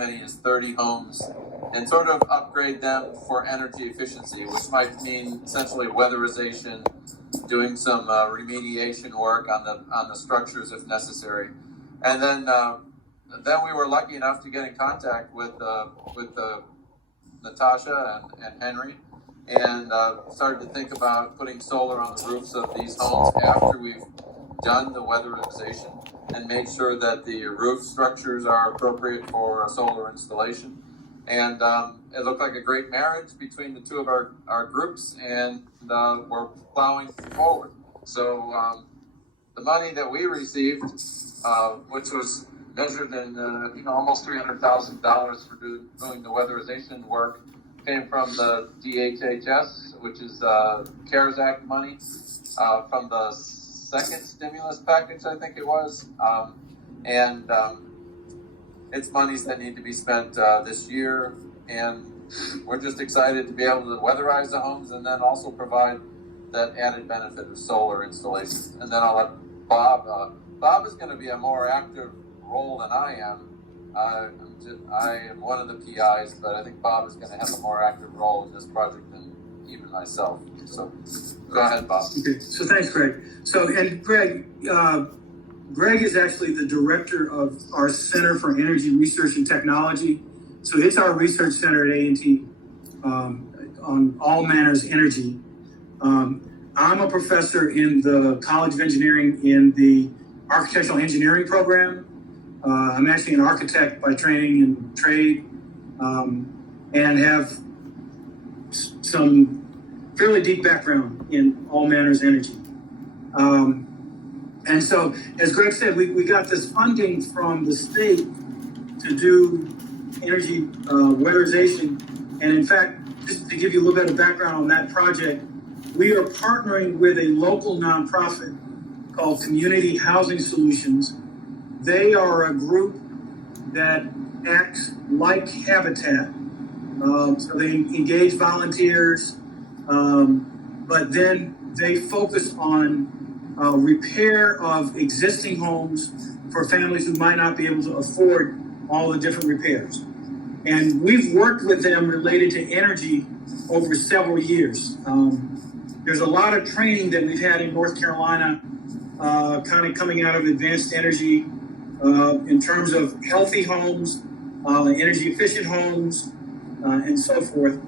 many as 30 homes and sort of upgrade them for energy efficiency, which might mean essentially weatherization, doing some remediation work on the structures if necessary. And then we were lucky enough to get in contact with Natasha and Henry, and started to think about putting solar on the roofs of these homes after we've done the weatherization and made sure that the roof structures are appropriate for solar installation. And it looked like a great marriage between the two of our groups, and we're plowing forward. So the money that we received, which was measured in almost $300,000 for doing the weatherization work, came from the DHHS, which is CARES Act money, from the second stimulus package, I think it was, and it's monies that need to be spent this year, and we're just excited to be able to weatherize the homes and then also provide that added benefit of solar installation. And then I'll let Bob. Bob is going to be a more active role than I am. I am one of the PIs, but I think Bob is going to have a more active role in this project than even myself. So go ahead, Bob. Okay, so thanks, Greg. And Greg is actually the director of our Center for Energy Research and Technology. So it's our research center at A&T on all manners energy. I'm a professor in the College of Engineering in the Architectural Engineering program. I'm actually an architect by training and trade, and have some fairly deep background in all manners energy. And so, as Greg said, we got this funding from the state to do energy weatherization. And in fact, just to give you a little bit of background on that project, we are partnering with a local nonprofit called Community Housing Solutions. They are a group that acts like Habitat. So they engage volunteers, but then they focus on repair of existing homes for families who might not be able to afford all the different repairs. And we've worked with them related to energy over several years. There's a lot of training that we've had in North Carolina, kind of coming out of advanced energy, in terms of healthy homes, energy efficient homes, and so forth.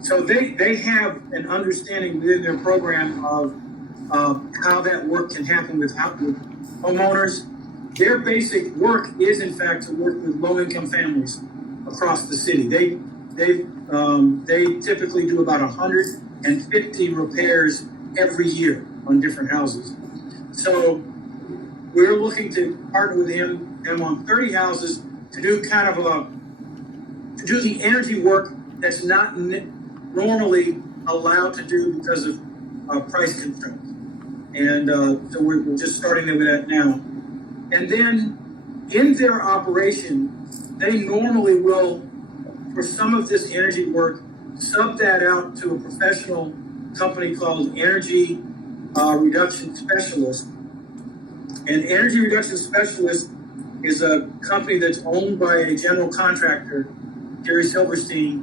So they have an understanding within their program of how that work can happen with homeowners. Their basic work is, in fact, to work with low-income families across the city. They typically do about 150 repairs every year on different houses. So we're looking to partner with them on 30 houses to do kind of to do the energy work that's not normally allowed to do because of price constraints. And so we're just starting with that now. And then in their operation, they normally will, for some of this energy work, sub that out to a professional company called Energy Reduction Specialist. And Energy Reduction Specialist is a company that's owned by a general contractor, Gary Silverstein,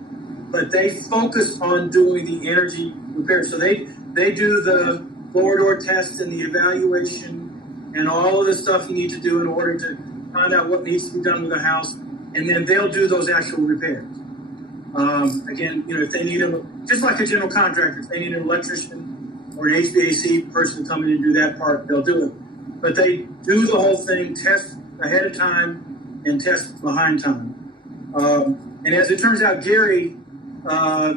but they focus on doing the energy repair. So they do the floor door test and the evaluation and all of the stuff you need to do in order to find out what needs to be done with the house, and then they'll do those actual repairs. Again, if they need just like a general contractor, if they need an electrician or an HVAC person to come in and do that part, they'll do it. But they do the whole thing, test ahead of time and test behind time. And as it turns out, Gary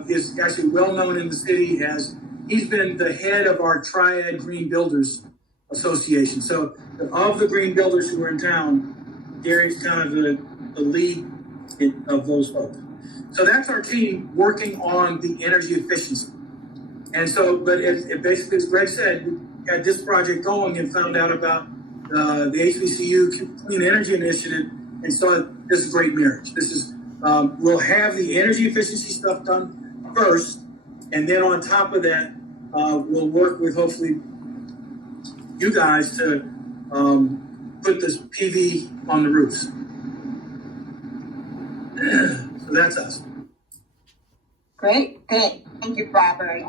is actually well known in the city as he's been the head of our Triad Green Builders Association. So of the green builders who are in town, Gary's kind of the lead of those folks. So that's our team working on the energy efficiency. And so, but it basically, as Greg said, we had this project going and found out about the HBCU Clean Energy Initiative, and so this is a great marriage. This is, we'll have the energy efficiency stuff done first, and then on top of that, we'll work with hopefully you guys to put this PV on the roofs. So that's us. Great, thank you, Robert.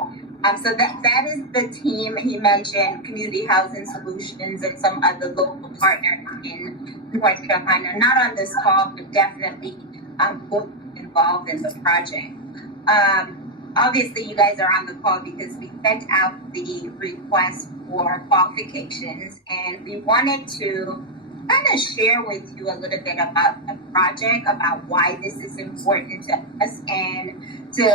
So that is the team. He mentioned Community Housing Solutions and some other local partners in North Carolina, not on this call, but definitely both involved in the project. Obviously, you guys are on the call because we sent out the request for qualifications, and we wanted to kind of share with you a little bit about the project, about why this is important to us, and to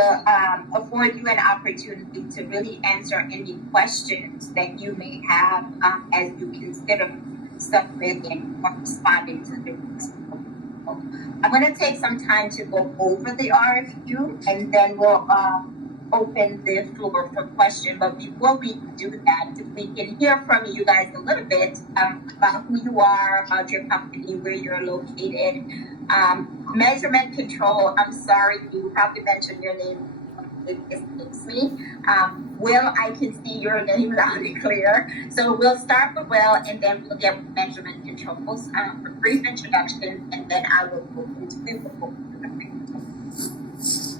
afford you an opportunity to really answer any questions that you may have as you consider submitting or responding to the request. I'm going to take some time to go over the RFQ, and then we'll open the floor for questions. But before we do that, if we can hear from you guys a little bit about who you are, about your company, where you're located. Measurement control, I'm sorry, you have to mention your name. It escapes me. Will, I can see your name loud and clear. So we'll start with Will, and then we'll get measurement controls for brief introduction, and then I will go into the report.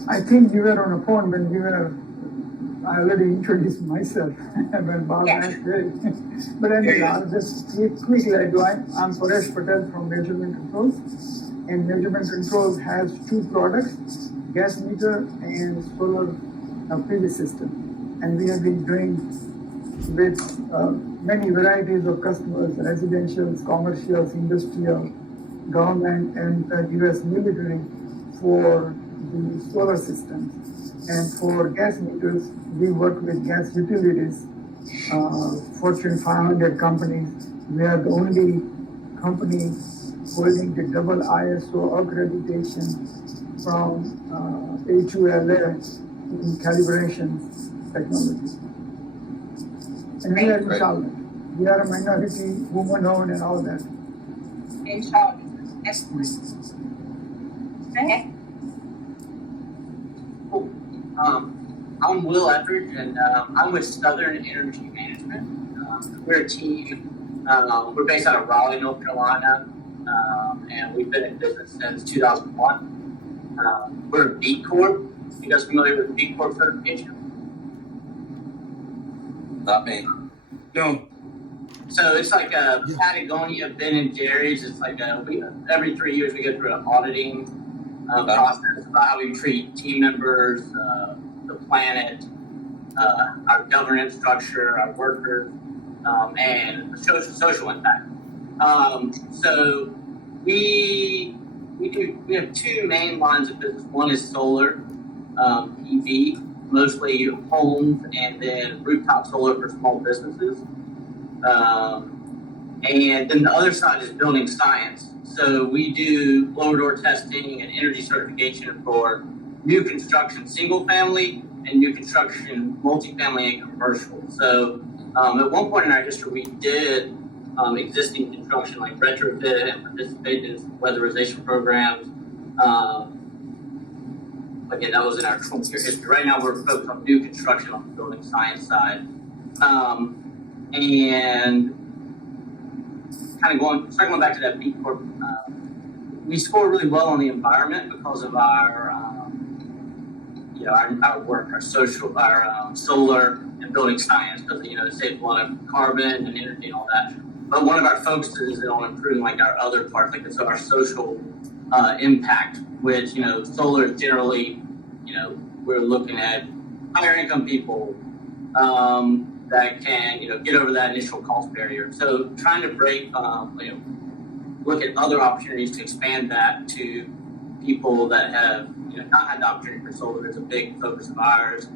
I think you were on a phone when I already introduced myself when Bob asked it. But anyway, I'll just quickly, I'm Paresh Patel from Measurement Controls. And Measurement Controls has two products, gas meter and solar PV system. And we have been doing with many varieties of customers, residentials, commercials, industrial, government, and US military for the solar systems. And for gas meters, we work with gas utilities, Fortune 500 companies. We are the only company holding the double ISO accreditation from A2LA in calibration technology. And we are in Charlotte. We are a minority, woman-owned and all that. In Charlotte. Excellent. Okay. Cool. I'm Will Etheridge, and I'm with Southern Energy Management. We're a team. We're based out of Raleigh, North Carolina, and we've been in business since 2001. We're a B Corp. You guys familiar with B Corp certification? Not me. No. So it's like a Patagonia, Ben and Jerry's. It's like every 3 years we go through an auditing process about how we treat team members, the planet, our governance structure, our workers, and the social impact. So we have two main lines of business. One is solar PV, mostly homes, and then rooftop solar for small businesses. And then the other side is building science. So we do blower door testing and energy certification for new construction single family and new construction multifamily and commercial. So at one point in our history, we did existing construction like retrofit and participated in weatherization programs. Again, that was in our 20-year history. Right now, we're focused on new construction on the building science side. And kind of going back to that B Corp, we score really well on the environment because of our work, our social, our solar and building science, because it saves a lot of carbon and energy and all that. But one of our focuses is on improving like our other parts, like so our social impact, which solar is generally, we're looking at higher income people that can get over that initial cost barrier. So trying to look at other opportunities to expand that to people that have not had the opportunity for solar is a big focus of ours.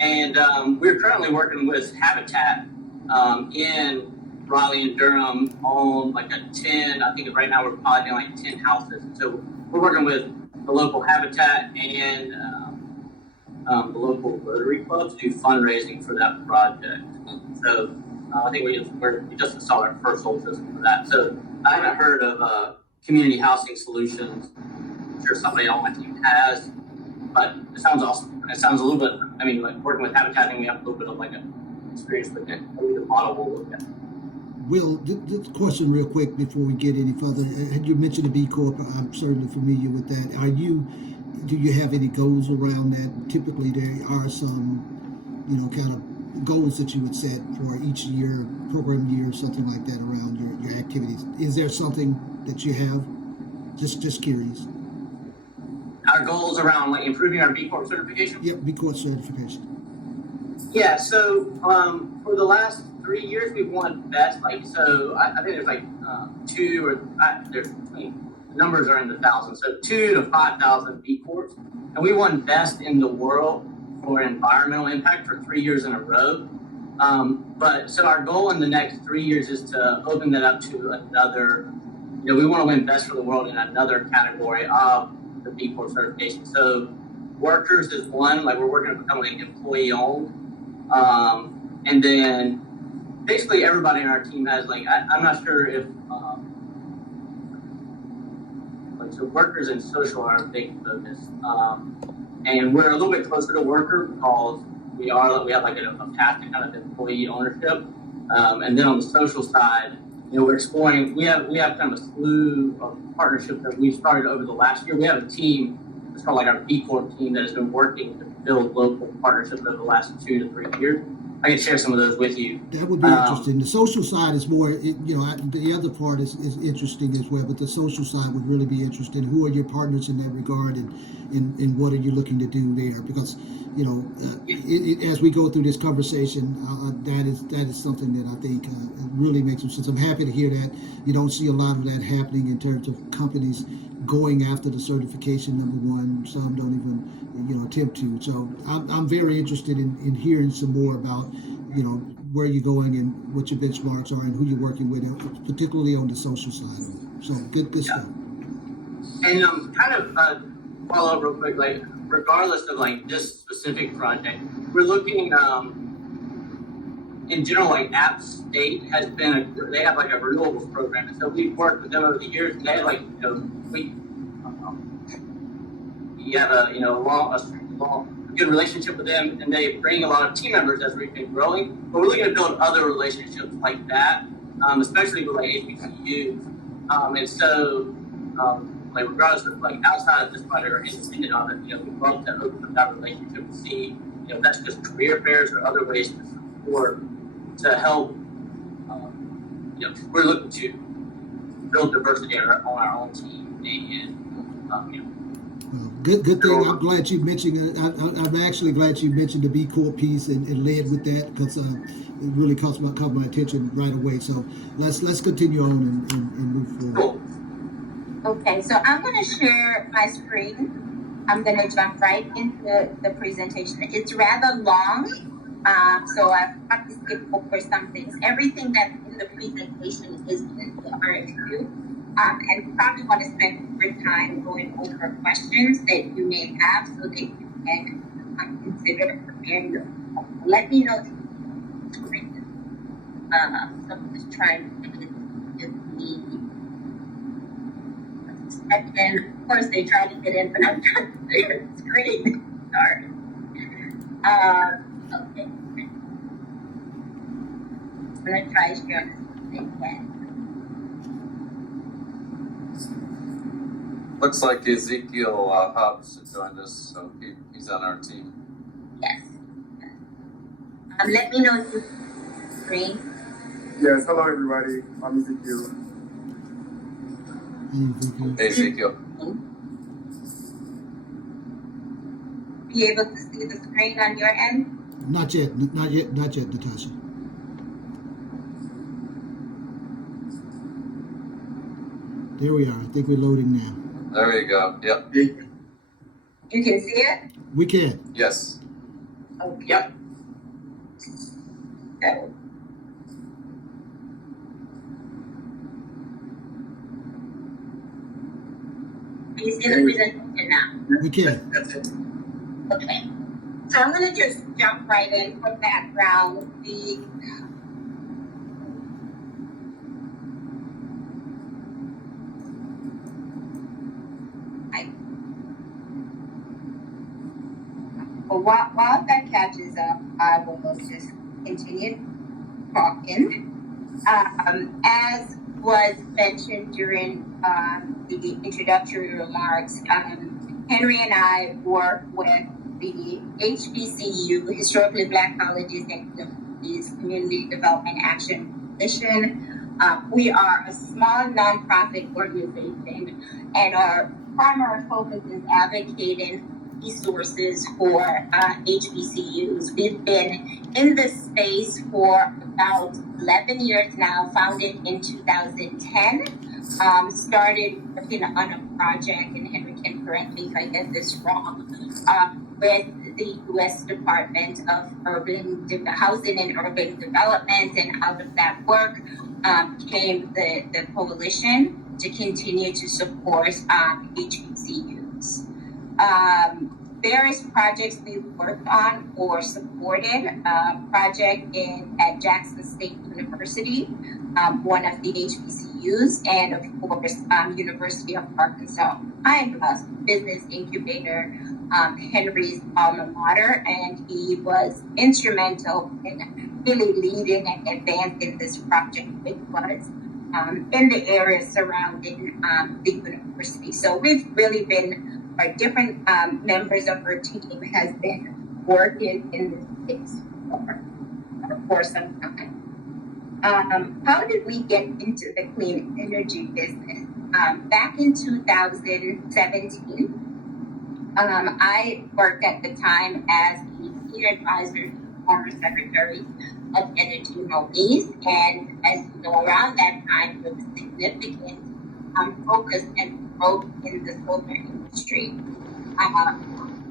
And we're currently working with Habitat in Raleigh and Durham on like a 10, I think right now we're probably doing like 10 houses. So we're working with the local Habitat and the local Rotary Club to do fundraising for that project. So I think we just installed our first solar system for that. So I haven't heard of Community Housing Solutions. I'm sure somebody on my team has, but it sounds awesome. It sounds a little bit, like working with Habitat, I think we have a little bit of like an experience with it. Maybe the model we'll look at. Will, this question real quick before we get any further. Had you mentioned the B Corp? I'm certainly familiar with that. Do you have any goals around that? Typically, there are some, kind of goals that you would set for each year, program year, something like that around your activities. Is there something that you have? Just curious. Our goals around like improving our B Corp certification. Yep, B Corp certification. Yeah, so for the last 3 years, we've won best. Like, so I think there's like two or there's the numbers are in the thousands. So 2,000 to 5,000 B Corps, and we won best in the world for environmental impact for 3 years in a row. But so our goal in the next 3 years is to open that up to another. We want to win best for the world in another category of the B Corp certification. So workers is one. Like, we're working to become like employee owned. And then basically everybody in our team has like, I'm not sure if, so workers and social are a big focus. And we're a little bit closer to worker because we have like a path to kind of employee ownership. And then on the social side, we're exploring, we have kind of a slew of partnerships that we've started over the last year. We have a team, it's called like our B Corp team, that has been working to build local partnerships over the last 2 to 3 years. I can share some of those with you. That would be interesting. The social side is more, the other part is interesting as well, but the social side would really be interesting. Who are your partners in that regard, and what are you looking to do there? Because, as we go through this conversation, that is something that I think really makes some sense. I'm happy to hear that. You don't see a lot of that happening in terms of companies going after the certification, number one. Some don't even, attempt to. So I'm very interested in hearing some more about, where you're going and what your benchmarks are and who you're working with, particularly on the social side. So good stuff. And kind of follow up real quick, like regardless of like this specific project, we're looking in general, like App State has been they have like a renewables program, and so we've worked with them over the years, and they have like we have a good relationship with them, and they bring a lot of team members as we've been growing. But we're looking to build other relationships like that, especially with like HBCUs. And so, like regardless of like outside of this project or independent of it, we'd love to open up that relationship and see, if that's just career fairs or other ways to support to help. We're looking to build diversity on our own team, and Good thing. I'm glad you mentioned it. I'm actually glad you mentioned the B Corp piece and led with that, because it really caught my attention right away. So let's continue on and move forward. Okay, so I'm going to share my screen. I'm going to jump right into the presentation. It's rather long, so I've probably skipped over some things. Everything that's in the presentation is in the RFQ. And probably want to spend more time going over questions that you may have so that you can consider preparing your. Let me know. Someone's trying to give me. And of course, they try to get in, but I'm trying to clear the screen. Sorry. Okay. I'm going to try sharing this again. Looks like Ezekiel Hobbs has joined us, so he's on our team. Yes. Let me know if you screen. Yes, hello everybody. I'm Ezekiel. Hey, Ezekiel. Be able to see the screen on your end? Not yet, Natasha. There we are. I think we're loading now. There you go. Yep. You can see it? We can. Yes. Okay. Yep. Good. You see the presentation now? We can. Okay. So I'm going to just jump right in for background. While that catches up, I will just continue talking. As was mentioned during the introductory remarks, Henry and I work with the HBCU, Historically Black Colleges and Universities Community Development Action Coalition. We are a small nonprofit organization, and our primary focus is advocating resources for HBCUs. We've been in this space for about 11 years now, founded in 2010. Started working on a project, and Henry can correct me if I get this wrong, with the U.S. Department of Housing and Urban Development, and out of that work came the coalition to continue to support HBCUs. Various projects we've worked on or supported, project at Jackson State University, one of the HBCUs, and of course, University of Arkansas Business Incubator, Henry's alma mater, and he was instrumental in really leading and advancing this project, which was in the area surrounding the university. So we've really been, our different members of our team has been working in this space for some time. How did we get into the clean energy business? Back in 2017, I worked at the time as the senior advisor to former Secretary of Energy Moniz, and as you know, around that time there was significant focus and growth in the solar industry.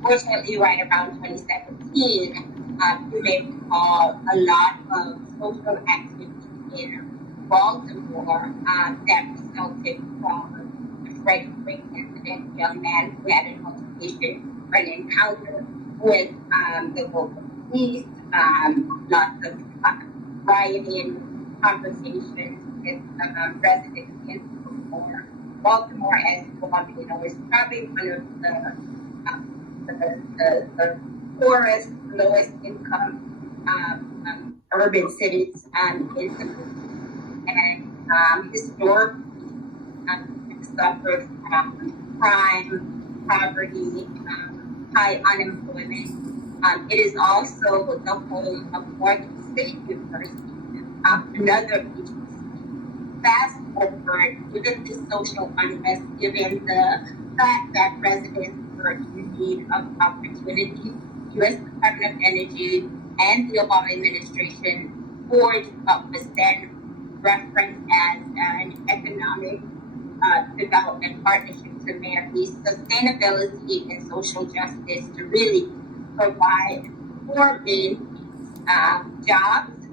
Fortunately, right around 2017, you may recall a lot of social activity in Baltimore that resulted from a Frederick incident, a young man who had an altercation or an encounter with the local police, lots of rioting conversations with residents in Baltimore. Baltimore, as you all know, is probably one of the poorest, lowest income urban cities in the country, and historically suffered from crime, poverty, high unemployment. It is also the home of Morgan State University, another fast forward, given the social unrest, given the fact that residents were in need of opportunity, U.S. Department of Energy and the Obama administration forged what was then referenced as an economic development partnership to marry sustainability and social justice to really provide more main jobs,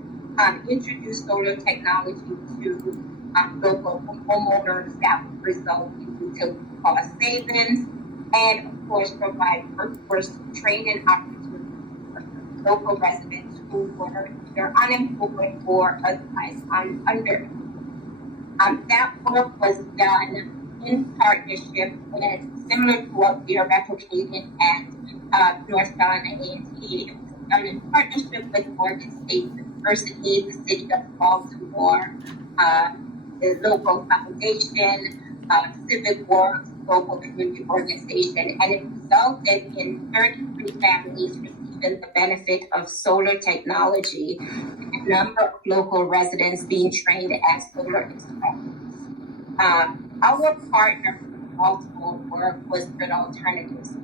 introduce solar technology to local homeowners that would result in utility cost savings, and of course provide workforce training opportunities for local residents who were either unemployed or otherwise under. That work was done in partnership with, similar to what we are replicating at North Carolina A&T. It was done in partnership with Morgan State University, the City of Baltimore, the local foundation, civic works, local community organization, and it resulted in 33 families receiving the benefit of solar technology, and a number of local residents being trained as solar installers. Our partner for Baltimore work was Grid Alternatives.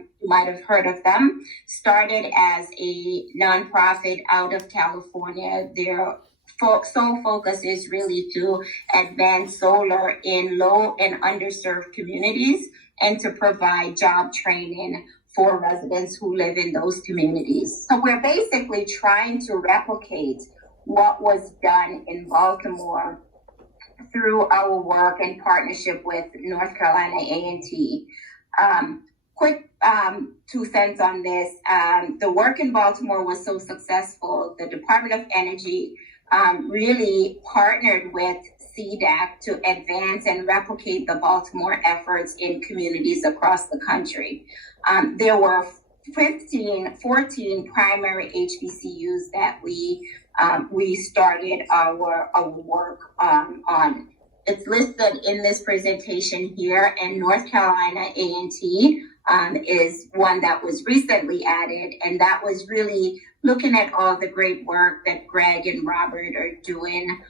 You might have heard of them. Started as a nonprofit out of California. Their sole focus is really to advance solar in low and underserved communities and to provide job training for residents who live in those communities. So we're basically trying to replicate what was done in Baltimore through our work in partnership with North Carolina A&T. Quick 2 cents on this. The work in Baltimore was so successful, the Department of Energy really partnered with CDAC to advance and replicate the Baltimore efforts in communities across the country. There were 14 primary HBCUs that we we started our work on. It's listed in this presentation here, and North Carolina A&T is one that was recently added, and that was really looking at all the great work that Greg and Robert are doing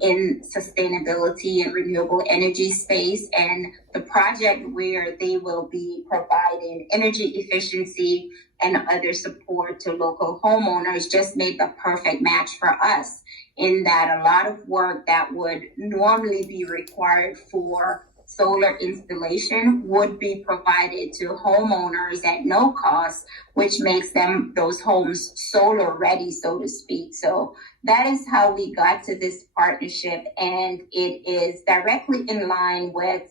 in sustainability and renewable energy space, and the project where they will be providing energy efficiency and other support to local homeowners just made the perfect match for us, in that a lot of work that would normally be required for solar installation would be provided to homeowners at no cost, which makes those homes solar ready, so to speak. So that is how we got to this partnership, and it is directly in line with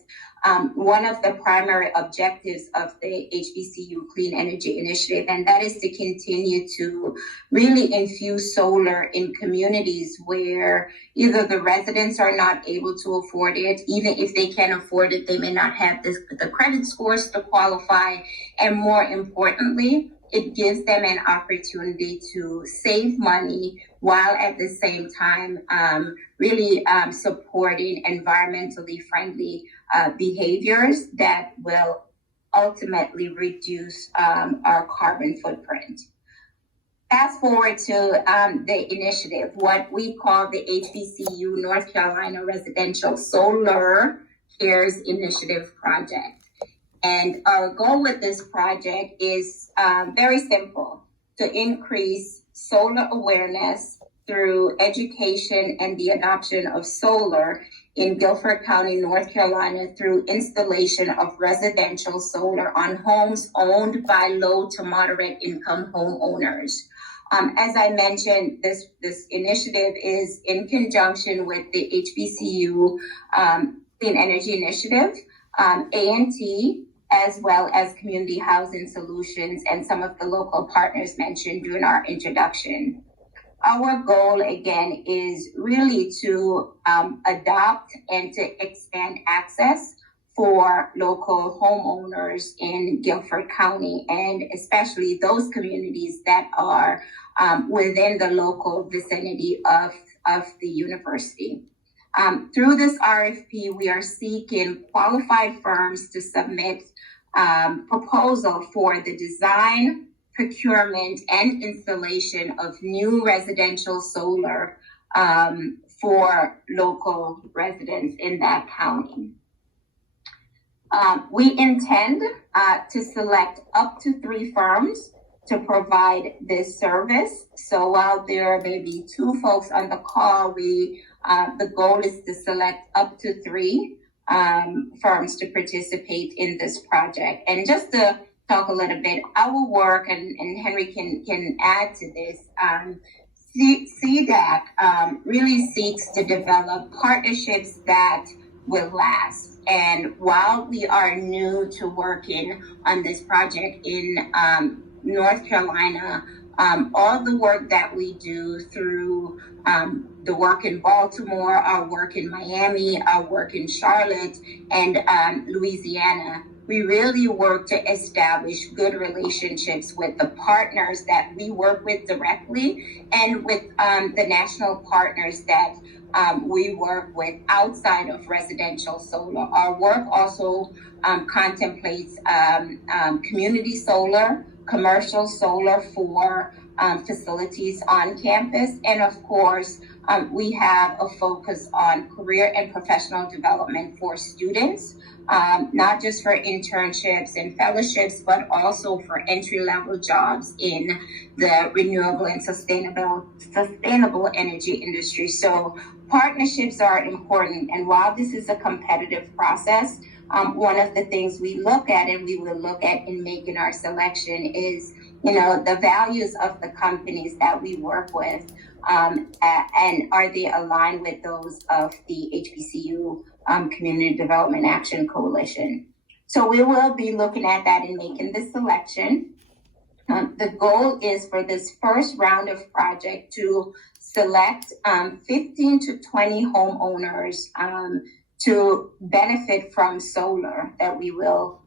one of the primary objectives of the HBCU Clean Energy Initiative, and that is to continue to really infuse solar in communities where either the residents are not able to afford it, even if they can afford it, they may not have the credit scores to qualify, and more importantly, it gives them an opportunity to save money while at the same time really supporting environmentally friendly behaviors that will ultimately reduce our carbon footprint. Fast forward to the initiative, what we call the HBCU North Carolina Residential Solar Cares Initiative Project. And our goal with this project is very simple: to increase solar awareness through education and the adoption of solar in Guilford County, North Carolina, through installation of residential solar on homes owned by low to moderate income homeowners. As I mentioned, this initiative is in conjunction with the HBCU Clean Energy Initiative, A&T, as well as Community Housing Solutions and some of the local partners mentioned during our introduction. Our goal, again, is really to adopt and to expand access for local homeowners in Guilford County, and especially those communities that are within the local vicinity of the university. Through this RFP, we are seeking qualified firms to submit proposal for the design, procurement, and installation of new residential solar for local residents in that county. We intend to select up to 3 firms to provide this service. So while there may be 2 folks on the call, the goal is to select up to 3 firms to participate in this project. And just to talk a little bit, our work, and Henry can add to this, CDAC really seeks to develop partnerships that will last. And while we are new to working on this project in North Carolina, all the work that we do through the work in Baltimore, our work in Miami, our work in Charlotte, and Louisiana, we really work to establish good relationships with the partners that we work with directly, and with the national partners that we work with outside of residential solar. Our work also contemplates community solar, commercial solar for facilities on campus, and of course, we have a focus on career and professional development for students, not just for internships and fellowships, but also for entry-level jobs in the renewable and sustainable energy industry. So partnerships are important, and while this is a competitive process, one of the things we look at, and we will look at in making our selection, is the values of the companies that we work with, and are they aligned with those of the HBCU Community Development Action Coalition. So we will be looking at that in making this selection. The goal is for this first round of project to select 15 to 20 homeowners to benefit from solar that we will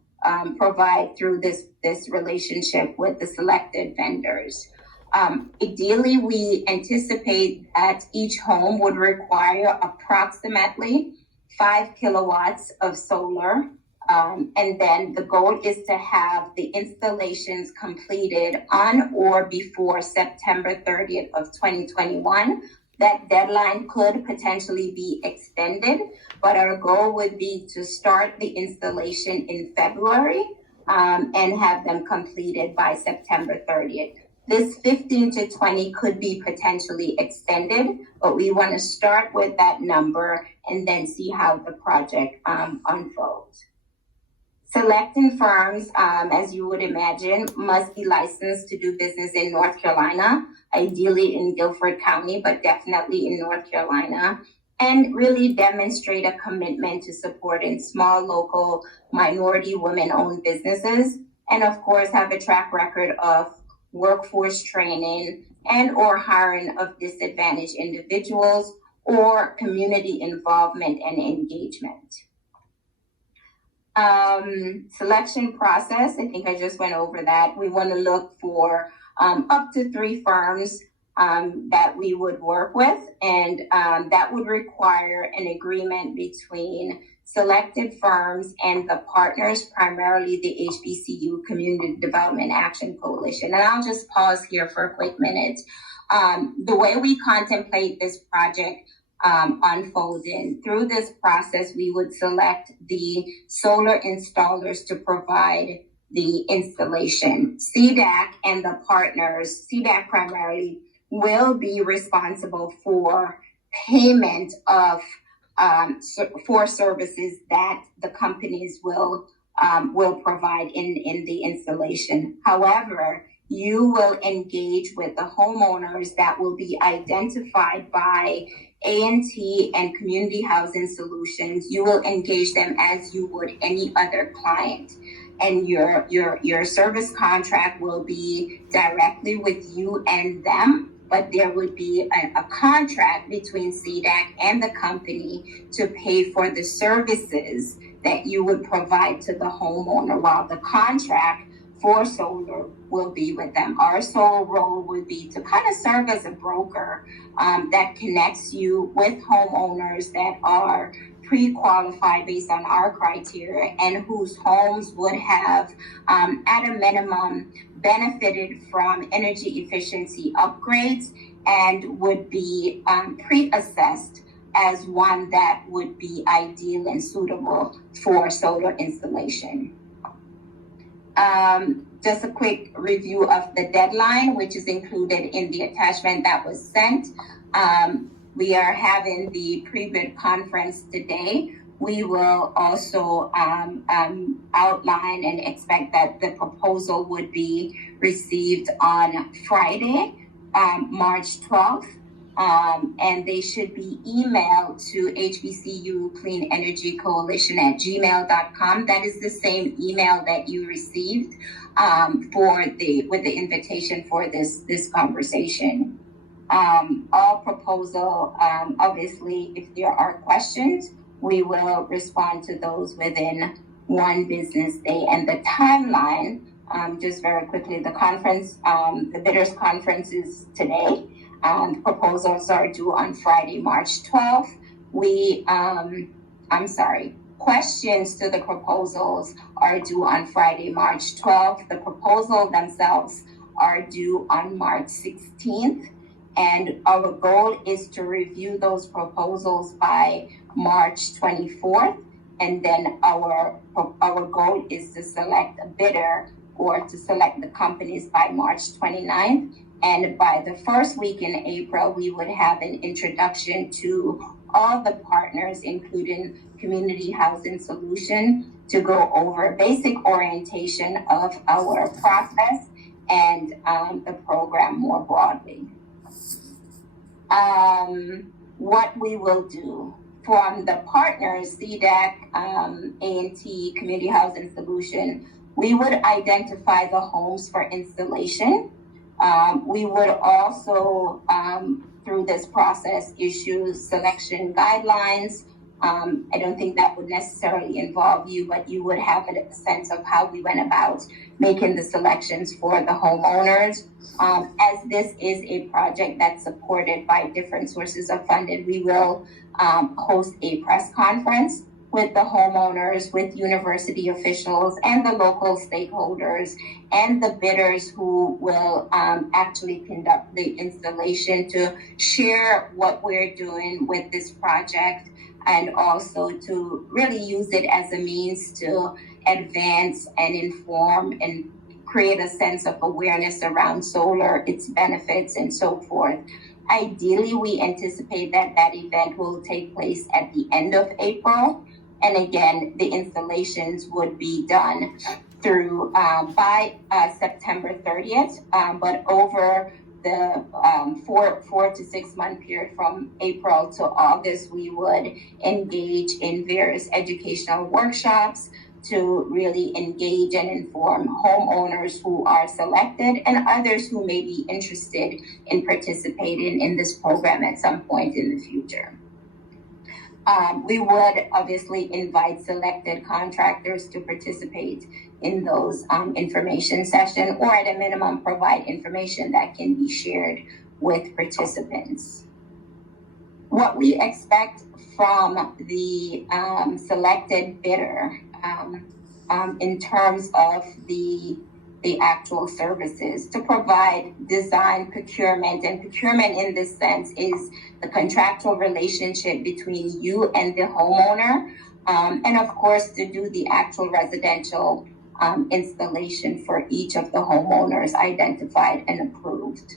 provide through this relationship with the selected vendors. Ideally, we anticipate that each home would require approximately 5 kilowatts of solar. And then the goal is to have the installations completed on or before September 30th of 2021. That deadline could potentially be extended, but our goal would be to start the installation in February and have them completed by September 30th. This 15 to 20 could be potentially extended, but we want to start with that number and then see how the project unfolds. Selecting firms, as you would imagine, must be licensed to do business in North Carolina, ideally in Guilford County, but definitely in North Carolina, and really demonstrate a commitment to supporting small, local, minority, women-owned businesses, and of course have a track record of workforce training and or hiring of disadvantaged individuals or community involvement and engagement. Selection process, I think I just went over that. We want to look for up to 3 firms that we would work with, and that would require an agreement between selected firms and the partners, primarily the HBCU Community Development Action Coalition. And I'll just pause here for a quick minute. The way we contemplate this project unfolding through this process, we would select the solar installers to provide the installation. CDAC and the partners, CDAC primarily, will be responsible for payment of for services that the companies will provide in the installation. However, you will engage with the homeowners that will be identified by A&T and Community Housing Solutions. You will engage them as you would any other client. And your service contract will be directly with you and them, but there would be a contract between CDAC and the company to pay for the services that you would provide to the homeowner, while the contract for solar will be with them. Our sole role would be to kind of serve as a broker that connects you with homeowners that are pre-qualified based on our criteria and whose homes would have, at a minimum, benefited from energy efficiency upgrades and would be pre-assessed as one that would be ideal and suitable for solar installation. Just a quick review of the deadline, which is included in the attachment that was sent. We are having the pre-bid conference today. We will also outline and expect that the proposal would be received on Friday, March 12th. And they should be emailed to HBCU Clean Energy Coalition at gmail.com. That is the same email that you received with the invitation for this conversation. All proposal, obviously, if there are questions, we will respond to those within 1 business day. And the timeline, just very quickly, the conference, the bidders conference is today. Proposals are due on Friday, March 12th. Questions to the proposals are due on Friday, March 12th. The proposal themselves are due on March 16th. And our goal is to review those proposals by March 24th. And then our goal is to select a bidder or to select the companies by March 29th. And by the first week in April, we would have an introduction to all the partners, including Community Housing Solution, to go over basic orientation of our process and the program more broadly. What we will do from the partners, CDAC, A&T, Community Housing Solution, we would identify the homes for installation. We would also, through this process, issue selection guidelines, I don't think that would necessarily involve you, but you would have a sense of how we went about making the selections for the homeowners. As this is a project that's supported by different sources of funding, we will host a press conference with the homeowners, with university officials and the local stakeholders and the bidders who will actually conduct the installation to share what we're doing with this project, and also to really use it as a means to advance and inform and create a sense of awareness around solar, its benefits, and so forth. Ideally, we anticipate that that event will take place at the end of April. And again, the installations would be done through by September 30th, but over the 4 to 6 month period from April to August, we would engage in various educational workshops to really engage and inform homeowners who are selected and others who may be interested in participating in this program at some point in the future. We would obviously invite selected contractors to participate in those information sessions, or at a minimum provide information that can be shared with participants. What we expect from the selected bidder in terms of the actual services to provide design, procurement, and procurement in this sense is the contractual relationship between you and the homeowner, and of course to do the actual residential installation for each of the homeowners identified and approved.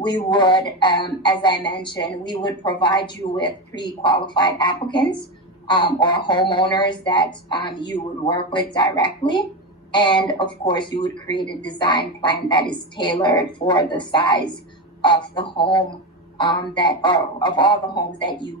We would, as I mentioned, we would provide you with pre-qualified applicants or homeowners that you would work with directly. And of course, you would create a design plan that is tailored for the size of the home or of all the homes that you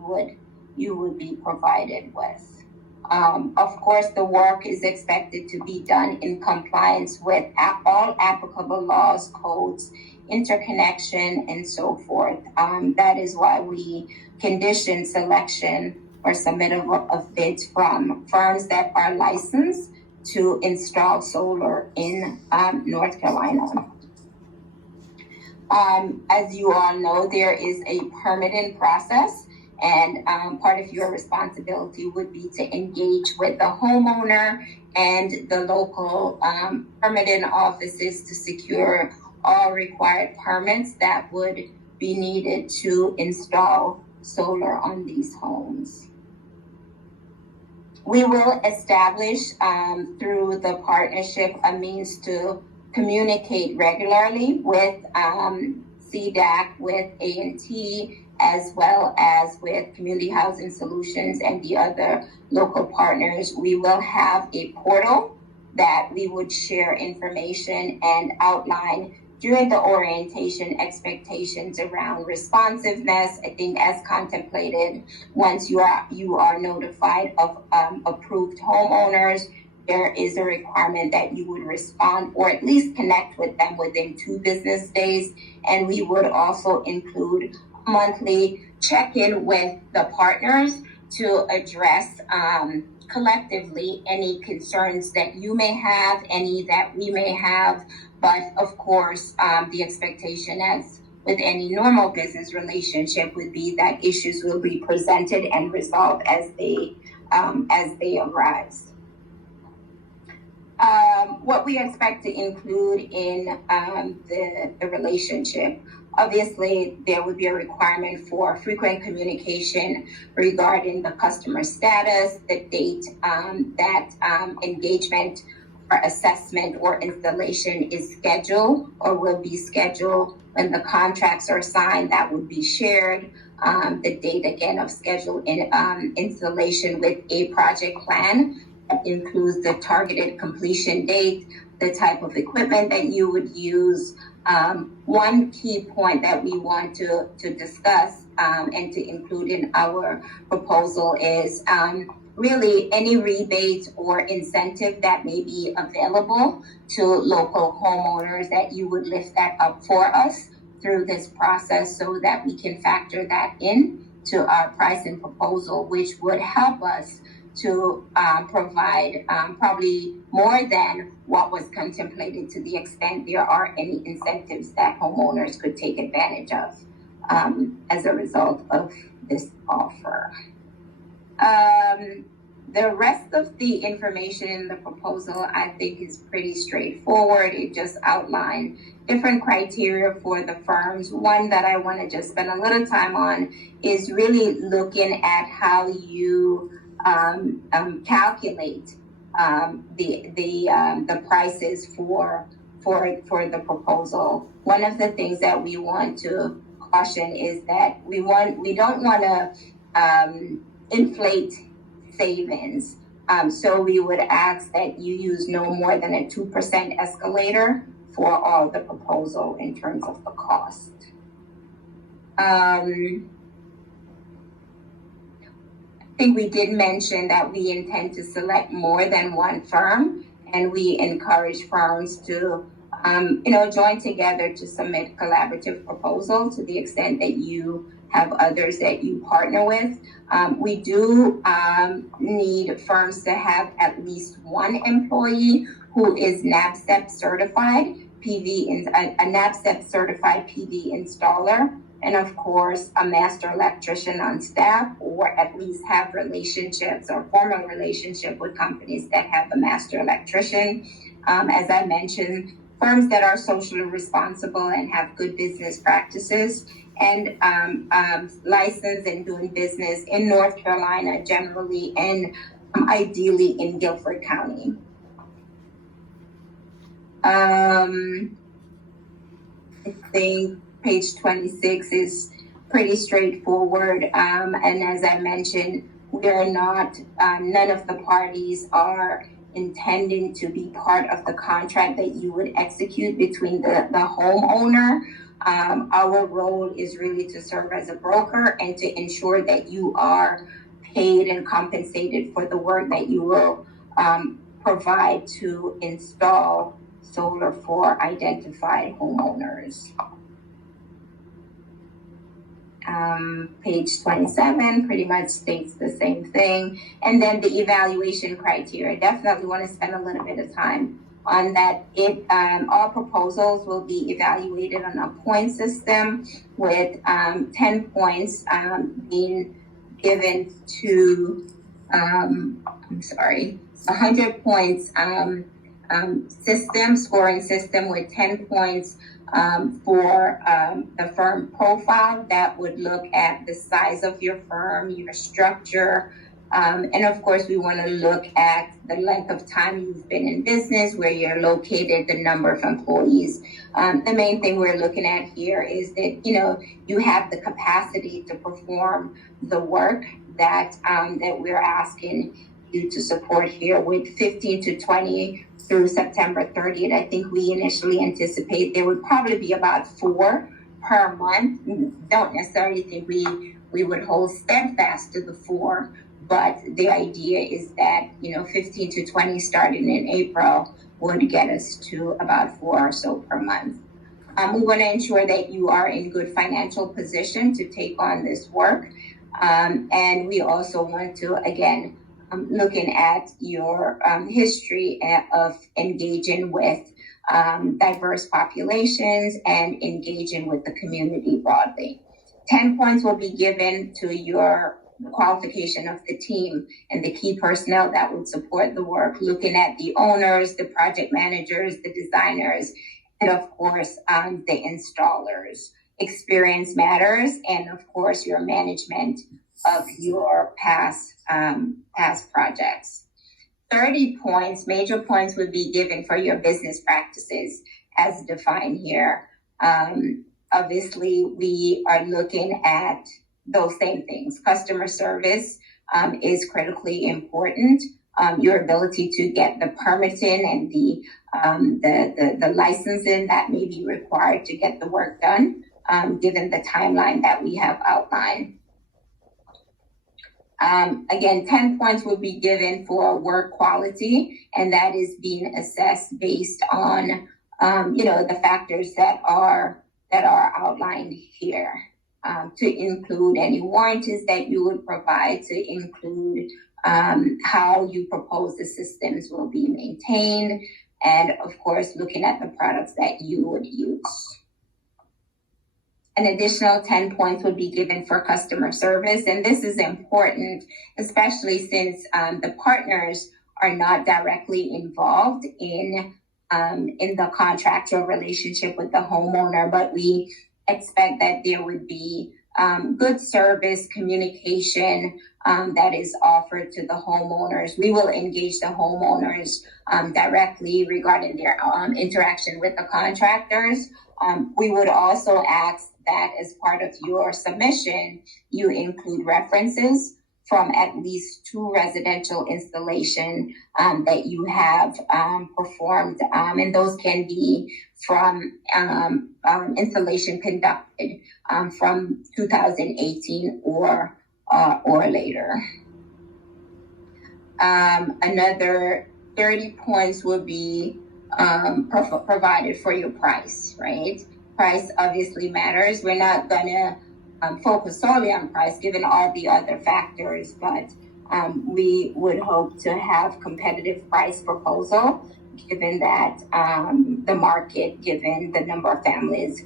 would be provided with. Of course, the work is expected to be done in compliance with all applicable laws, codes, interconnection, and so forth. That is why we condition selection or submittal of bids from firms that are licensed to install solar in North Carolina. As you all know, there is a permitting process, and part of your responsibility would be to engage with the homeowner and the local permitting offices to secure all required permits that would be needed to install solar on these homes. We will establish through the partnership a means to communicate regularly with CDAC, with A&T, as well as with Community Housing Solutions and the other local partners. We will have a portal that we would share information and outline during the orientation expectations around responsiveness. I think as contemplated, once you are notified of approved homeowners, there is a requirement that you would respond or at least connect with them within 2 business days. And we would also include a monthly check-in with the partners to address collectively any concerns that you may have, any that we may have. But of course, the expectation, as with any normal business relationship, would be that issues will be presented and resolved as they arise. What we expect to include in the relationship, obviously there would be a requirement for frequent communication regarding the customer status, the date that engagement or assessment or installation is scheduled or will be scheduled. When the contracts are signed, that would be shared. The date again of scheduled installation with a project plan that includes the targeted completion date, the type of equipment that you would use. One key point that we want to discuss and to include in our proposal is really any rebate or incentive that may be available to local homeowners, that you would lift that up for us through this process so that we can factor that in to our pricing proposal, which would help us to provide probably more than what was contemplated, to the extent there are any incentives that homeowners could take advantage of as a result of this offer. The rest of the information in the proposal, I think, is pretty straightforward. It just outlined different criteria for the firms. One that I want to just spend a little time on is really looking at how you calculate the prices for the proposal. One of the things that we want to caution is that we don't want to inflate savings. So we would ask that you use no more than a 2% escalator for all the proposal in terms of the cost. I think we did mention that we intend to select more than one firm, and we encourage firms to join together to submit collaborative proposals to the extent that you have others that you partner with. We do need firms to have at least one employee who is NABCEP certified, a NABCEP certified PV installer, and of course a master electrician on staff, or at least have relationships or formal relationship with companies that have a master electrician. As I mentioned, firms that are socially responsible and have good business practices, and licensed and doing business in North Carolina generally, and ideally in Guilford County. I think page 26 is pretty straightforward. And as I mentioned, we are not, none of the parties are intending to be part of the contract that you would execute between the homeowner. Our role is really to serve as a broker and to ensure that you are paid and compensated for the work that you will provide to install solar for identified homeowners. Page 27 pretty much states the same thing. And then the evaluation criteria, definitely want to spend a little bit of time on that. All proposals will be evaluated on a point system, with 10 points being given to 100 points scoring system, with 10 points for the firm profile that would look at the size of your firm, your structure, and of course we want to look at the length of time you've been in business, where you're located, the number of employees. The main thing we're looking at here is that you have the capacity to perform the work that we're asking you to support here, with 15 to 20 through September 30th. I think we initially anticipate there would probably be about 4 per month. Don't necessarily think we would hold steadfast to the 4, but the idea is that 15 to 20 starting in April would get us to about 4 or so per month. We want to ensure that you are in good financial position to take on this work, and we also want to, again, looking at your history of engaging with diverse populations and engaging with the community broadly. 10 points will be given to your qualification of the team and the key personnel that would support the work, looking at the owners, the project managers, the designers, and of course, the installers. Experience matters, and of course, your management of your past projects. 30 points, major points, would be given for your business practices as defined here. Obviously, we are looking at those same things. Customer service is critically important. Your ability to get the permitting and the licensing that may be required to get the work done, given the timeline that we have outlined. Again, 10 points will be given for work quality, and that is being assessed based on, the factors that are outlined here. to include any warranties that you would provide, to include how you propose the systems will be maintained, and of course, looking at the products that you would use. An additional 10 points would be given for customer service. And this is important, especially since the partners are not directly involved in the contractual relationship with the homeowner, but we expect that there would be good service communication that is offered to the homeowners. We will engage the homeowners directly regarding their interaction with the contractors. We would also ask that as part of your submission, you include references from at least 2 residential installation that you have performed, and those can be from installation conducted from 2018 or later. Another 30 points would be provided for your price, right? Price obviously matters. We're not gonna focus solely on price given all the other factors, but we would hope to have competitive price proposal given that the market, given the number of families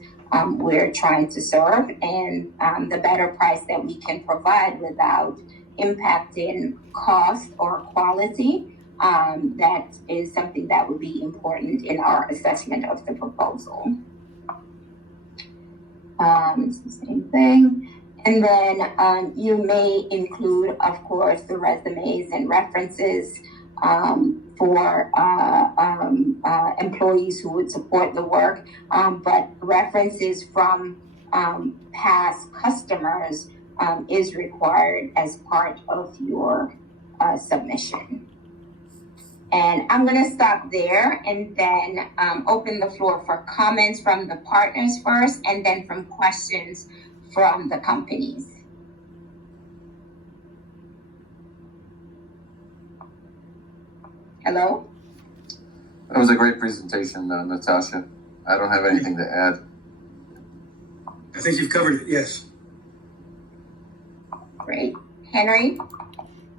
we're trying to serve, and the better price that we can provide without impacting cost or quality. That is something that would be important in our assessment of the proposal. It's the same thing. And then you may include, of course, the resumes and references for employees who would support the work, but references from past customers is required as part of your submission. And I'm going to stop there and then open the floor for comments from the partners first, and then from questions from the companies. Hello? That was a great presentation, Natasha. I don't have anything to add. I think you've covered it, yes. Great. Henry?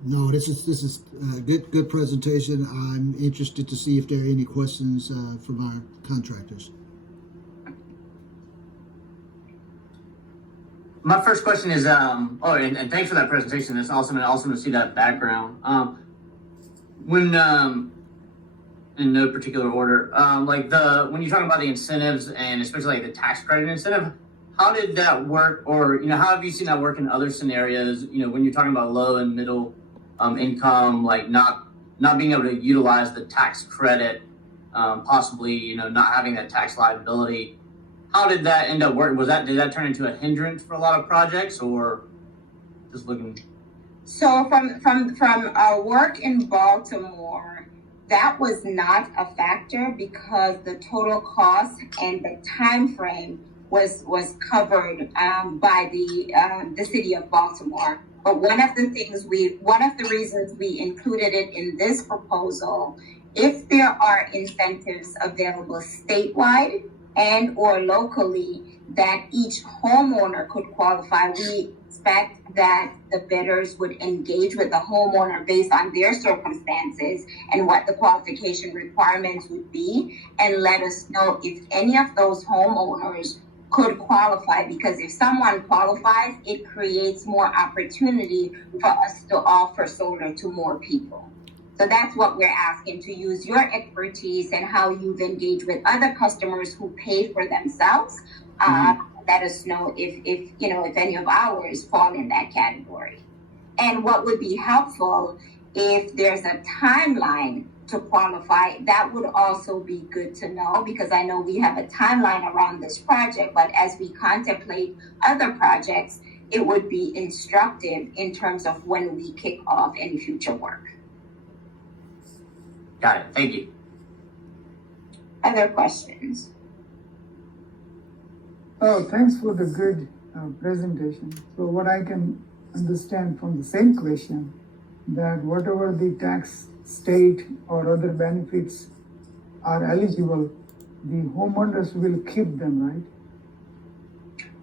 No, this is a good presentation. I'm interested to see if there are any questions from our contractors. My first question is, and thanks for that presentation. It's awesome to see that background. When, in no particular order, when you're talking about the incentives and especially like the tax credit incentive, how did that work? Or, how have you seen that work in other scenarios? When you're talking about low and middle income, like not being able to utilize the tax credit, possibly, not having that tax liability. How did that end up working? Did that turn into a hindrance for a lot of projects, or just looking? So from our work in Baltimore, that was not a factor because the total cost and the time frame was covered by the city of Baltimore. But one of the reasons we included it in this proposal, if there are incentives available statewide and or locally that each homeowner could qualify, we expect that the bidders would engage with the homeowner based on their circumstances and what the qualification requirements would be, and let us know if any of those homeowners could qualify, because if someone qualifies, it creates more opportunity for us to offer solar to more people. So that's what we're asking, to use your expertise and how you've engaged with other customers who pay for themselves. Let us know if any of ours fall in that category. And what would be helpful, if there's a timeline to qualify, that would also be good to know, because I know we have a timeline around this project, but as we contemplate other projects, it would be instructive in terms of when we kick off any future work. Got it. Thank you. Other questions? Oh, thanks for the good presentation. So what I can understand from the same question, that whatever the tax, state or other benefits are eligible, the homeowners will keep them, right?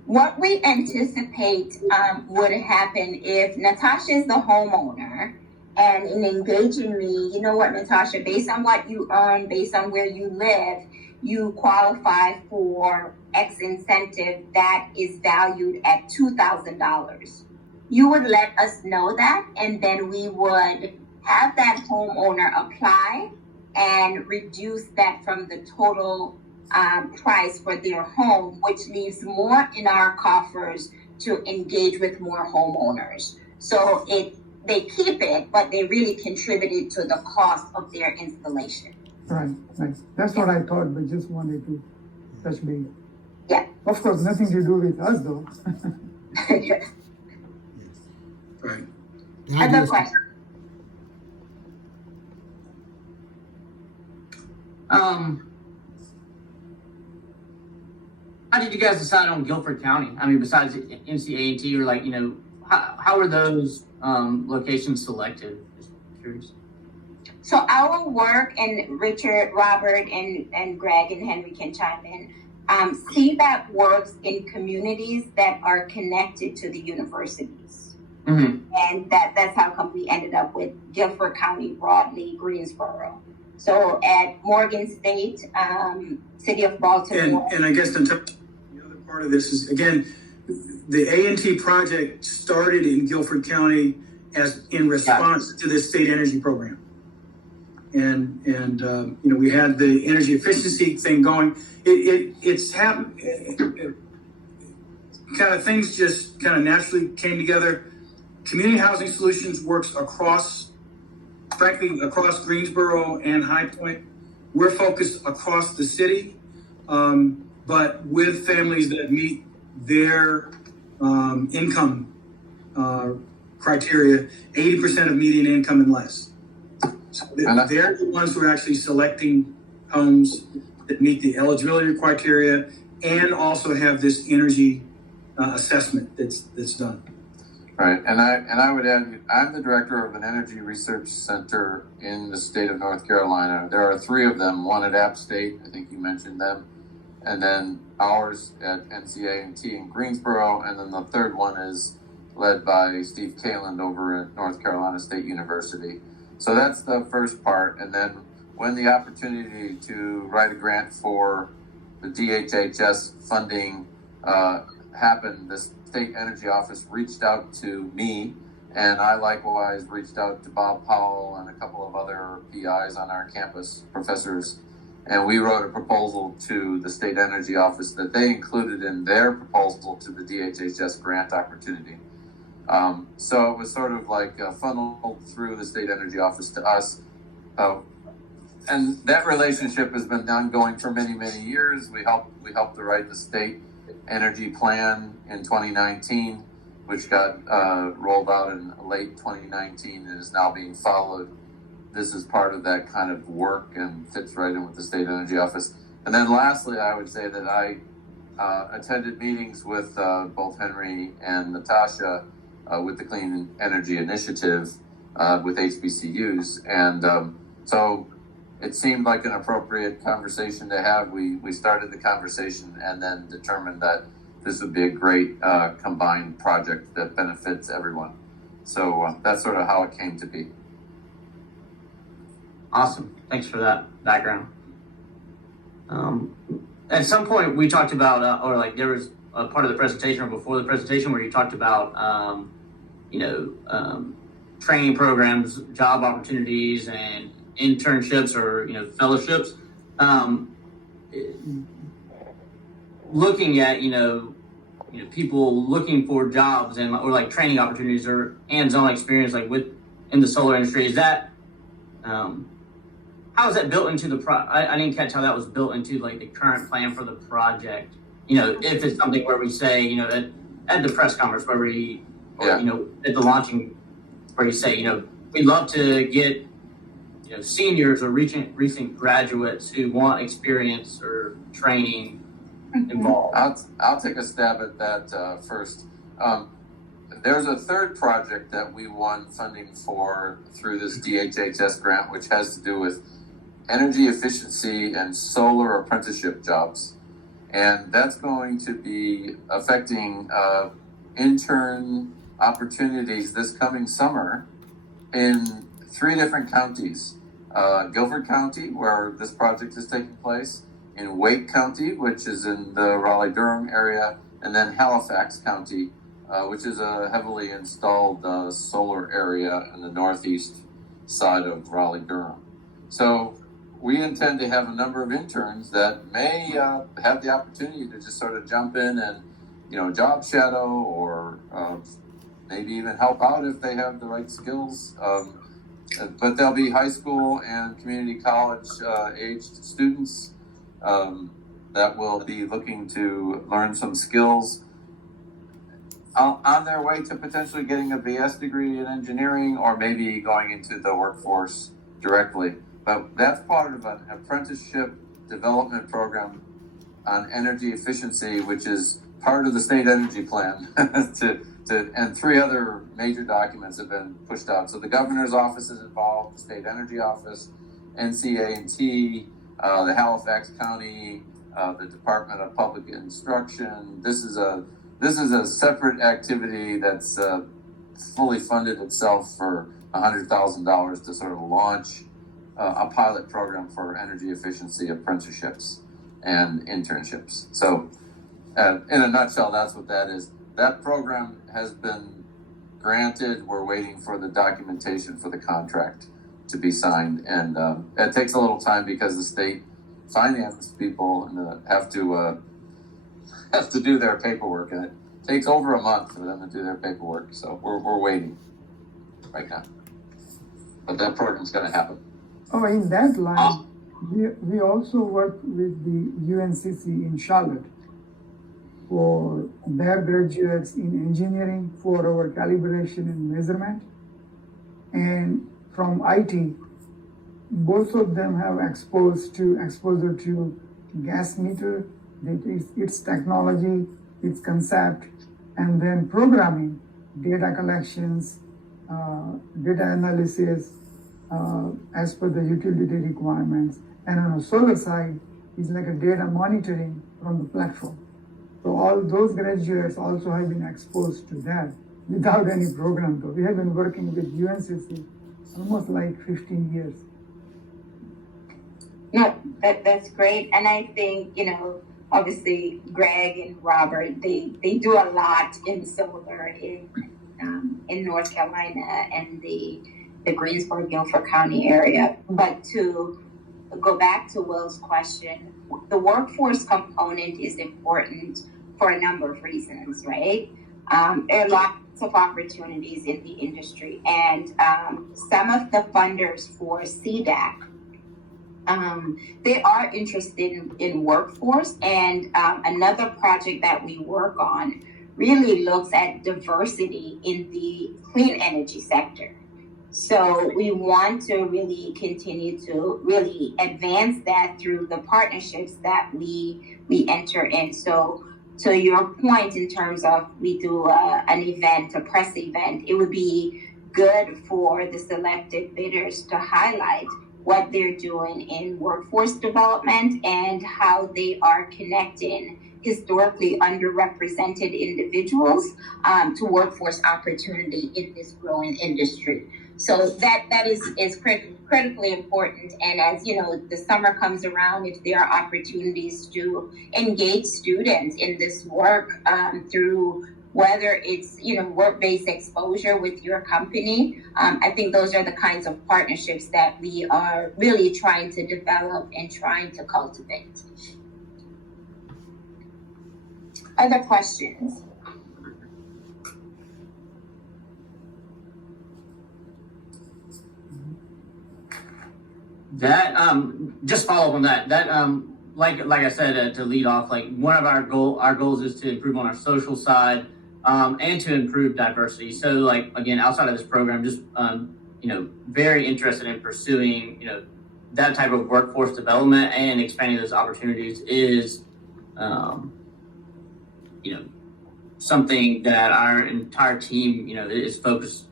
What we anticipate would happen if Natasha is the homeowner and in engaging me, you know what, Natasha, based on what you earn, based on where you live, you qualify for X incentive that is valued at $2,000. You would let us know that, and then we would have that homeowner apply and reduce that from the total price for their home, which leaves more in our coffers to engage with more homeowners. So they keep it, but they really contributed to the cost of their installation. Right. That's what I thought, but just wanted to touch base. Yeah. Of course, nothing to do with us though. Right. Other question? How did you guys decide on Guilford County? I mean, besides NCA&T, or like, you know, how are those locations selected? Just curious. So our work, and Richard, Robert, and Greg and Henry can chime in. CDAC works in communities that are connected to the universities. Mm-hmm. And that's how come we ended up with Guilford County, broadly, Greensboro. So at Morgan State, City of Baltimore. And I guess the other part of this is, again, the A&T project started in Guilford County as in response to this state energy program. And you know, we had the energy efficiency thing going. It's happened. Kind of things just kind of naturally came together. Community Housing Solutions works across Greensboro and High Point. We're focused across the city, but with families that meet their income criteria, 80% of median income and less. So they're the ones who are actually selecting homes that meet the eligibility criteria and also have this energy assessment that's done. Right, and I would add, I'm the director of an energy research center in the state of North Carolina. There are 3 of them, one at App State, I think you mentioned them, and then ours at NCA&T in Greensboro, and then the third one is led by Steve Kaland over at North Carolina State University. So that's the first part, and then when the opportunity to write a grant for the DHHS funding happened, the State Energy Office reached out to me, and I likewise reached out to Bob Powell and a couple of other PIs on our campus, professors, and we wrote a proposal to the State Energy Office that they included in their proposal to the DHHS grant opportunity. So it was sort of like funneled through the State Energy Office to us. And that relationship has been ongoing for many, many years. We helped to write the state energy plan in 2019, which got rolled out in late 2019 and is now being followed. This is part of that kind of work and fits right in with the State Energy Office. And then lastly, I would say that I attended meetings with both Henry and Natasha with the Clean Energy Initiative with HBCUs. And so it seemed like an appropriate conversation to have. We started the conversation and then determined that this would be a great combined project that benefits everyone. So that's sort of how it came to be. Awesome. Thanks for that background. At some point we talked about, or like there was a part of the presentation or before the presentation where you talked about, training programs, job opportunities, and internships or fellowships. Looking at people looking for jobs and or like training opportunities or hands-on experience like in the solar industry, is that how is that built into the I didn't catch how that was built into like the current plan for the project. If it's something where we say at the press conference where we or at the launching where you say we'd love to get seniors or recent graduates who want experience or training involved. I'll take a stab at that first. There's a third project that we won funding for through this DHHS grant, which has to do with energy efficiency and solar apprenticeship jobs. And that's going to be affecting intern opportunities this coming summer in 3 different counties. Guilford County, where this project is taking place, in Wake County, which is in the Raleigh-Durham area, and then Halifax County, which is a heavily installed solar area in the northeast side of Raleigh-Durham. So we intend to have a number of interns that may have the opportunity to just sort of jump in and, job shadow or maybe even help out if they have the right skills. But they'll be high school and community college aged students that will be looking to learn some skills on their way to potentially getting a BS degree in engineering or maybe going into the workforce directly. But that's part of an apprenticeship development program on energy efficiency, which is part of the state energy plan and 3 other major documents have been pushed out. So the governor's office is involved, the state energy office, NCA&T, the Halifax County, the Department of Public Instruction. This is a separate activity that's fully funded itself for $100,000 to sort of launch a pilot program for energy efficiency apprenticeships and internships. So in a nutshell, that's what that is. That program has been granted. We're waiting for the documentation for the contract to be signed. And it takes a little time because the state finance people have to do their paperwork. And it takes over a month for them to do their paperwork. So we're waiting right now. But that program's going to happen. Oh, in that line, we also work with the UNCC in Charlotte for their graduates in engineering for our calibration and measurement. And from IT, both of them have exposure to gas meter, its technology, its concept, and then programming, data collections, data analysis, as per the utility requirements. And on the solar side, is like a data monitoring from the platform. So all those graduates also have been exposed to that without any program though. We have been working with UNCC almost like 15 years. No, that's great. And I think, obviously Greg and Robert, they do a lot in solar in North Carolina and the Greensboro, Guilford County area. But to go back to Will's question, the workforce component is important for a number of reasons, right? There are lots of opportunities in the industry, and some of the funders for CDAC, they are interested in workforce, and another project that we work on really looks at diversity in the clean energy sector. So we want to really continue to really advance that through the partnerships that we enter in. So to your point, in terms of we do an event, a press event, it would be good for the selected bidders to highlight what they're doing in workforce development and how they are connecting historically underrepresented individuals to workforce opportunity in this growing industry. So that is critically important. And as the summer comes around, if there are opportunities to engage students in this work through whether it's work-based exposure with your company, I think those are the kinds of partnerships that we are really trying to develop and trying to cultivate. Other questions? That just follow up on that. That like I said to lead off, like one of our goals is to improve on our social side and to improve diversity. So like again, outside of this program, just very interested in pursuing that type of workforce development and expanding those opportunities is something that our entire team is focusing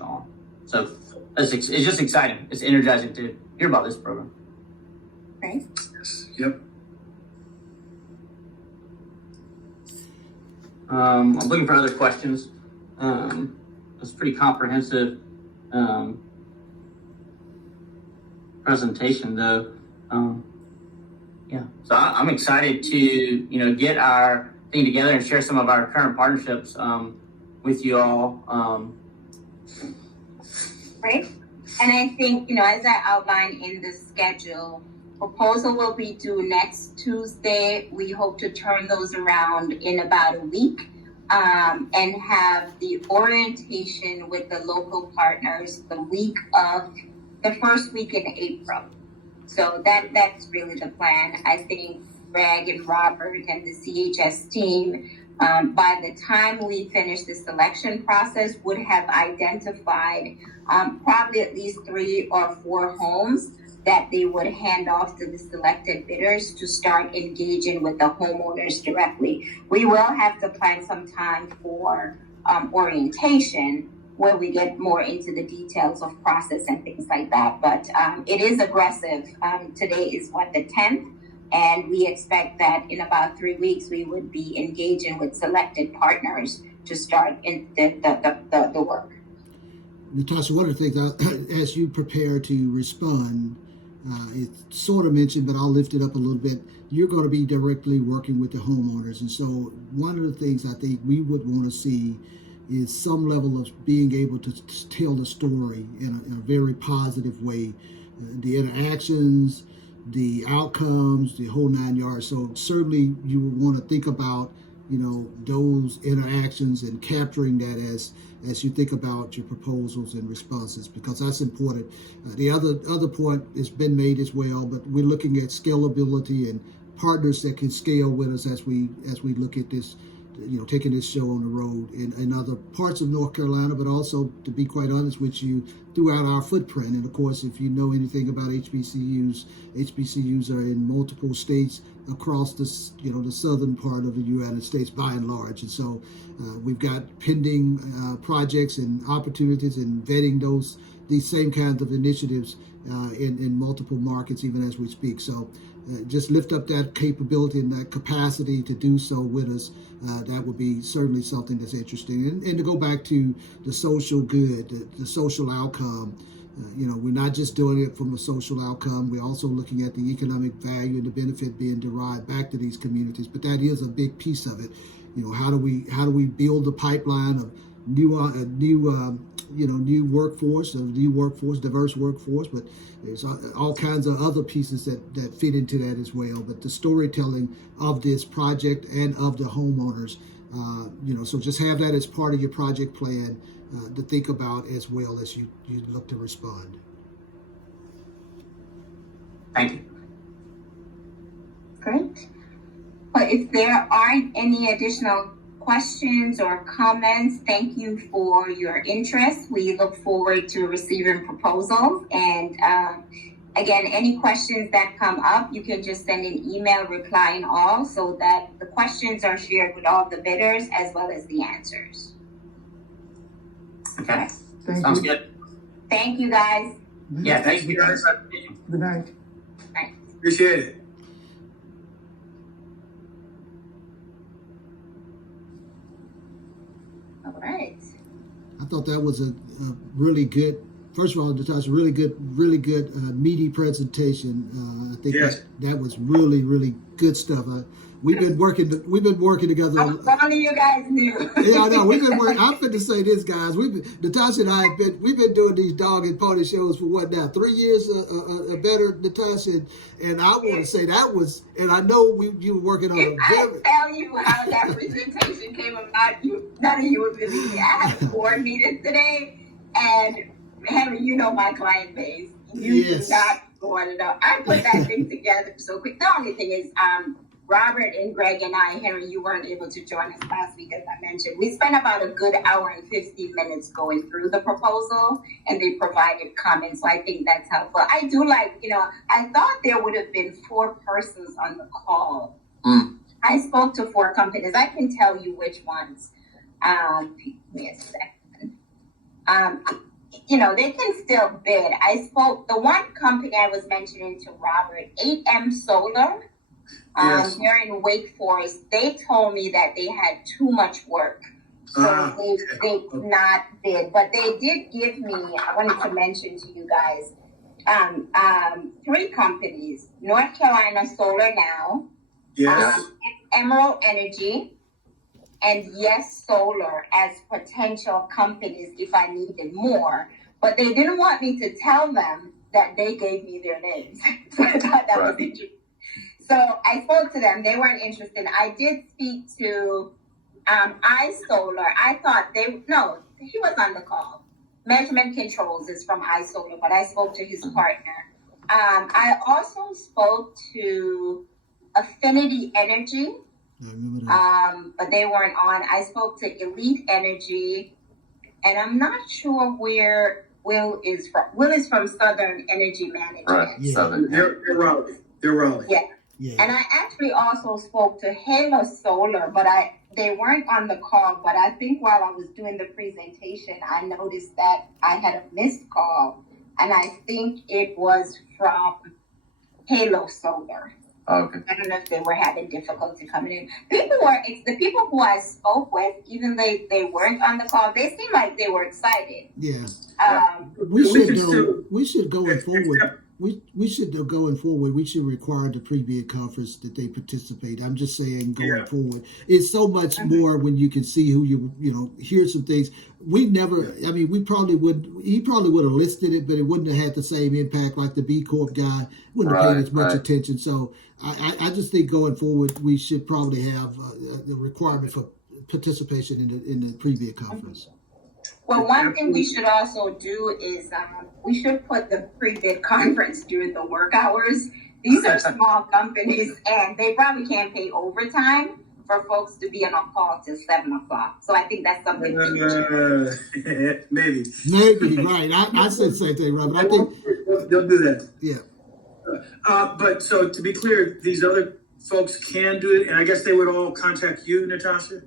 on. So it's just exciting. It's energizing to hear about this program. Right. Yes. Yep. I'm looking for other questions. It's a pretty comprehensive presentation, though. Yeah, so I'm excited to get our thing together and share some of our current partnerships with you all. Great. And I think, as I outlined in the schedule, proposal will be due next Tuesday. We hope to turn those around in about a week and have the orientation with the local partners the first week in April. So that's really the plan. I think Greg and Robert and the CHS team, by the time we finish the selection process, would have identified probably at least 3 or 4 homes that they would hand off to the selected bidders to start engaging with the homeowners directly. We will have to plan some time for orientation, where we get more into the details of process and things like that. But it is aggressive. Today is the 10th, and we expect that in about 3 weeks we would be engaging with selected partners to start in the work. Natasha, one of the things, as you prepare to respond, it's sort of mentioned, but I'll lift it up a little bit. You're going to be directly working with the homeowners. And so one of the things I think we would want to see is some level of being able to tell the story in a very positive way. The interactions, the outcomes, the whole 9 yards. So certainly you would want to think about, those interactions and capturing that as you think about your proposals and responses, because that's important. The other point has been made as well, but we're looking at scalability and partners that can scale with us as we look at this, taking this show on the road in other parts of North Carolina, but also, to be quite honest with you, throughout our footprint. And of course, if you know anything about HBCUs are in multiple states across the southern part of the United States by and large. And so we've got pending projects and opportunities and vetting these same kinds of initiatives in multiple markets, even as we speak. So just lift up that capability and that capacity to do so with us. That would be certainly something that's interesting. And to go back to the social good, the social outcome, we're not just doing it from a social outcome. We're also looking at the economic value and the benefit being derived back to these communities. But that is a big piece of it. How do we build the pipeline of new workforce, diverse workforce, but there's all kinds of other pieces that fit into that as well. But the storytelling of this project and of the homeowners, so just have that as part of your project plan to think about as well as you look to respond. Thank you. Great. But if there aren't any additional questions or comments, thank you for your interest. We look forward to receiving proposals. And again, any questions that come up, you can just send an email replying all, so that the questions are shared with all the bidders as well as the answers. Okay. Thank you. Good. Thank you, guys. Yeah, thank you guys. Good night. Appreciate it. All right. I thought that was a really good, first of all, Natasha, really good meaty presentation. I think Yes. that was really, really good stuff. We've been working together. None of you guys knew. Yeah, I know. We've been working. I'm fit to say this, guys. Natasha and I we've been doing these dog and pony shows for what now? 3 years, better, Natasha. And I want to say that was, and I know you were working on If I tell you how that presentation came about, none of you would believe me. I had a board meeting today, and Henry, my client base. You do not want to know. I put that thing together so quick. The only thing is, Robert and Greg and I, Henry, you weren't able to join us last week, as I mentioned. We spent about a good hour and 15 minutes going through the proposal, and they provided comments. So I think that's helpful. I do I thought there would have been 4 persons on the call. I spoke to 4 companies. I can tell you which ones. Give me a second. They can still bid. I spoke, the one company I was mentioning to Robert, 8M Solar. Yes. Here in Wake Forest, they told me that they had too much work. So they not bid, but they did give me, I wanted to mention to you guys, 3 companies, North Carolina Solar Now, Yes. Emerald Energy, and Yes Solar as potential companies if I needed more. But they didn't want me to tell them that they gave me their names. So I thought that was interesting. So I spoke to them. They weren't interested. I did speak to iSolar. I thought he was on the call. Measurement Controls is from iSolar, but I spoke to his partner. I also spoke to Affinity Energy, I remember that. but they weren't on. I spoke to Elite Energy, and I'm not sure where Will is from. Will is from Southern Energy Management. Right. Yeah. Southern. They're Raleigh. Yeah. Yeah. And I actually also spoke to Halo Solar, but they weren't on the call. But I think while I was doing the presentation, I noticed that I had a missed call, and I think it was from Halo Solar. Okay. I don't know if they were having difficulty coming in. It's the people who I spoke with, even though they weren't on the call, they seemed like they were excited. Yeah. We can still- We should going forward. We should going forward. We should require the pre-bid conference that they participate. I'm just saying going forward. It's so much more when you can see who hear some things. We never. I mean, we probably would. He probably would have listed it, but it wouldn't have had the same impact like the B Corp guy. Wouldn't have paid as much attention. So I just think going forward, we should probably have the requirement for participation in the pre-bid conference. Well, one thing we should also do is we should put the pre-bid conference during the work hours. These are small companies, and they probably can't pay overtime for folks to be on a call till 7 o'clock. So I think that's something. Maybe. Maybe right. I said the same thing, Robert. I think They'll do that. yeah. But so to be clear, these other folks can do it, and I guess they would all contact you, Natasha?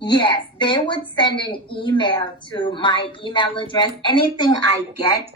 Yes, they would send an email to my email address. Anything I get,